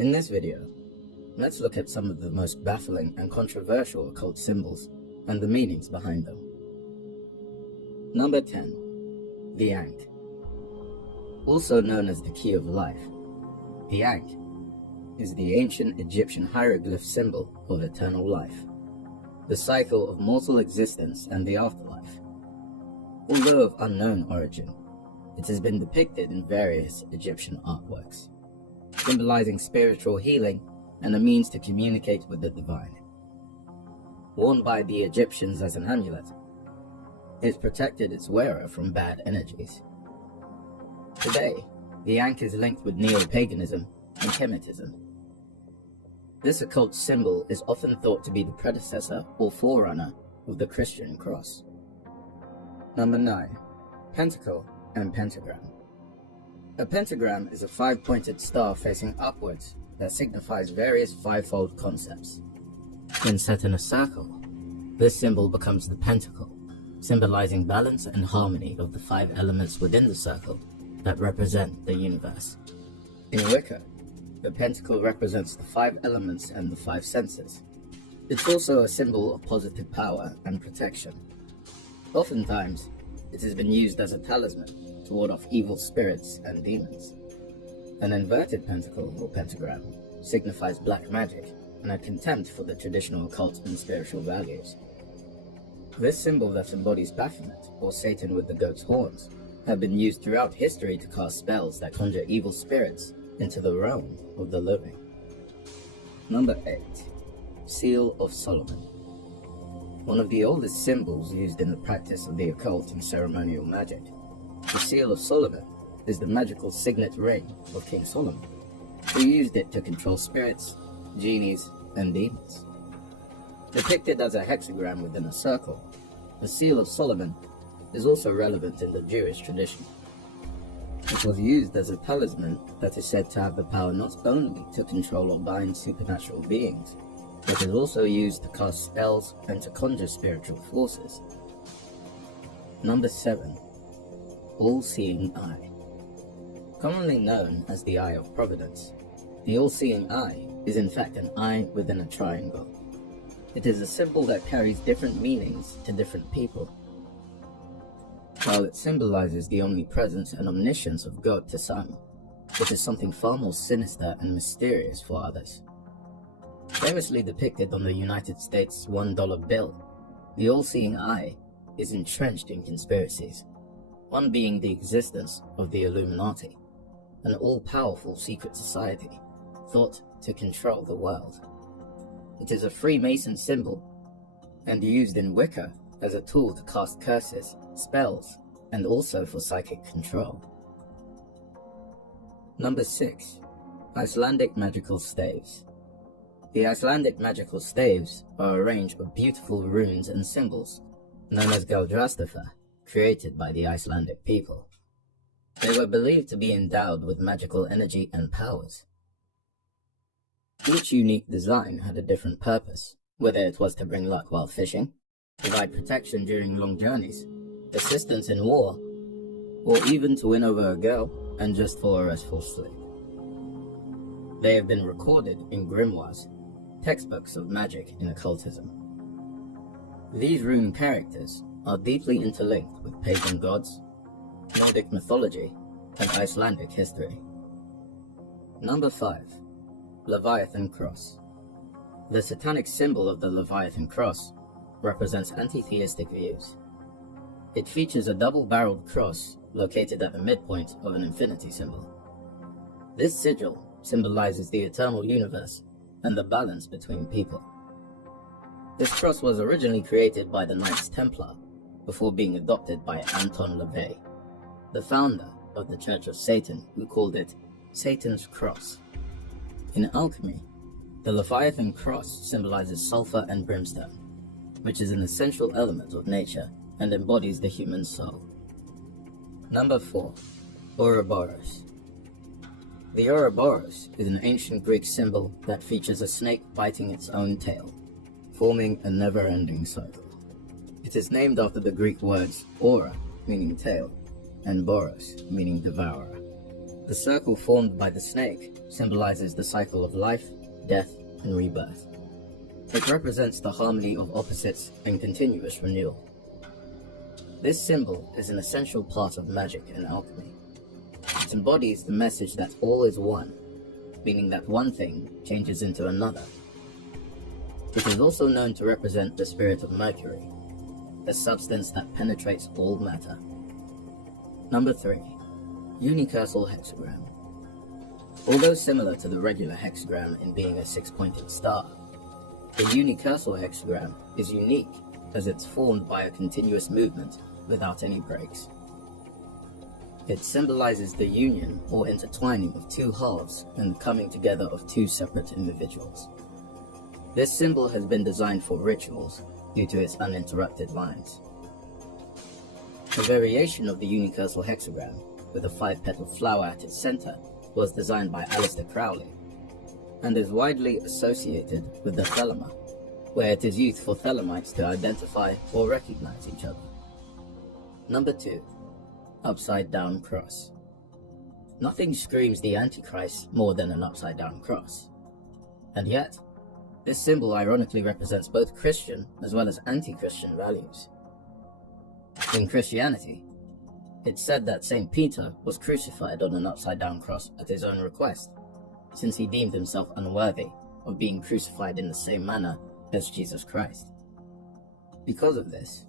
In this video, let's look at some of the most baffling and controversial occult symbols and the meanings behind them. Number 10. The ankh. Also known as the key of life, the ankh is the ancient Egyptian hieroglyph symbol of eternal life, the cycle of mortal existence and the afterlife. Although of unknown origin, it has been depicted in various Egyptian artworks, symbolizing spiritual healing and a means to communicate with the divine. Worn by the Egyptians as an amulet, it protected its wearer from bad energies. Today, the ankh is linked with neo-paganism and Kemetism. This occult symbol is often thought to be the predecessor or forerunner of the Christian cross. Number 9. Pentacle and Pentagram. A pentagram is a 5-pointed star facing upwards that signifies various fivefold concepts. When set in a circle, this symbol becomes the pentacle, symbolizing balance and harmony of the 5 elements within the circle that represent the universe. In Wicca, the pentacle represents the 5 elements and the 5 senses. It's also a symbol of positive power and protection. Oftentimes, it has been used as a talisman to ward off evil spirits and demons. An inverted pentacle or pentagram signifies black magic and a contempt for the traditional occult and spiritual values. This symbol that embodies Baphomet, or Satan with the goat's horns, have been used throughout history to cast spells that conjure evil spirits into the realm of the living. Number 8. Seal of Solomon. One of the oldest symbols used in the practice of the occult and ceremonial magic, the Seal of Solomon is the magical signet ring of King Solomon, who used it to control spirits, genies, and demons. Depicted as a hexagram within a circle, the Seal of Solomon is also relevant in the Jewish tradition. It was used as a talisman that is said to have the power not only to control or bind supernatural beings, but is also used to cast spells and to conjure spiritual forces. Number 7. All-Seeing Eye. Commonly known as the Eye of Providence, the All-Seeing Eye is in fact an eye within a triangle. It is a symbol that carries different meanings to different people. While it symbolizes the omnipresence and omniscience of God to some, it is something far more sinister and mysterious for others. Famously depicted on the United States $1 bill, the all-seeing eye is entrenched in conspiracies, one being the existence of the Illuminati, an all-powerful secret society thought to control the world. It is a Freemason symbol and used in Wicca as a tool to cast curses, spells, and also for psychic control. Number 6. Icelandic Magical Staves. The Icelandic magical staves are a range of beautiful runes and symbols, known as galdrastafa, created by the Icelandic people. They were believed to be endowed with magical energy and powers. Each unique design had a different purpose, whether it was to bring luck while fishing, provide protection during long journeys, assistance in war, or even to win over a girl and just for a restful sleep. They have been recorded in grimoires, textbooks of magic in occultism. These rune characters are deeply interlinked with pagan gods, Nordic mythology, and Icelandic history. Number 5. Leviathan Cross. The satanic symbol of the Leviathan Cross represents anti-theistic views. It features a double-barreled cross located at the midpoint of an infinity symbol. This sigil symbolizes the eternal universe and the balance between people. This cross was originally created by the Knights Templar before being adopted by Anton LaVey, the founder of the Church of Satan, who called it Satan's Cross. In alchemy, the Leviathan cross symbolizes sulfur and brimstone, which is an essential element of nature and embodies the human soul. Number 4. Ouroboros. The Ouroboros is an ancient Greek symbol that features a snake biting its own tail, forming a never-ending cycle. It is named after the Greek words aura, meaning tail, and boros, meaning devourer. The circle formed by the snake symbolizes the cycle of life, death, and rebirth. It represents the harmony of opposites and continuous renewal. This symbol is an essential part of magic and alchemy. It embodies the message that all is one, meaning that one thing changes into another. It is also known to represent the spirit of Mercury, the substance that penetrates all matter. Number 3. Unicursal hexagram. Although similar to the regular hexagram in being a six-pointed star, the unicursal hexagram is unique as it's formed by a continuous movement without any breaks. It symbolizes the union or intertwining of two halves and the coming together of two separate individuals. This symbol has been designed for rituals due to its uninterrupted lines. A variation of the unicursal hexagram, with a 5-petal flower at its center, was designed by Aleister Crowley, and is widely associated with the thelema, where it is used for thelemites to identify or recognize each other. Number 2. Upside down cross. Nothing screams the Antichrist more than an upside down cross. And yet, this symbol ironically represents both Christian as well as anti-Christian values. In Christianity, it's said that St. Peter was crucified on an upside-down cross at his own request, since he deemed himself unworthy of being crucified in the same manner as Jesus Christ. Because of this,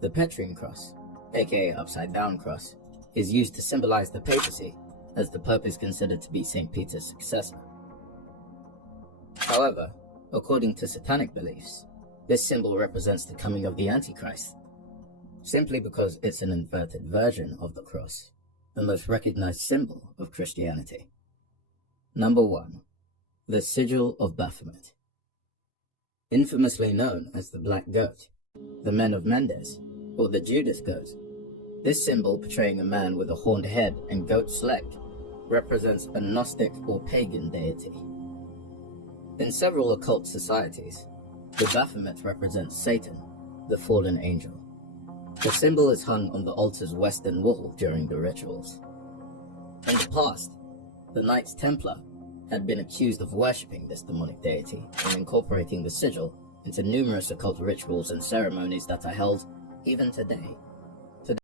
the Petrine cross, aka upside-down cross, is used to symbolize the papacy, as the Pope is considered to be St. Peter's successor. However, according to Satanic beliefs, this symbol represents the coming of the Antichrist, simply because it's an inverted version of the cross, the most recognized symbol of Christianity. Number 1. The Sigil of Baphomet. Infamously known as the Black Goat, the Men of Mendes, or the Judas Goat, this symbol, portraying a man with a horned head and goat's leg, represents a Gnostic or pagan deity. In several occult societies, the Baphomet represents Satan, the fallen angel. The symbol is hung on the altar's western wall during the rituals. In the past, the Knights Templar had been accused of worshipping this demonic deity and incorporating the sigil into numerous occult rituals and ceremonies that are held even today.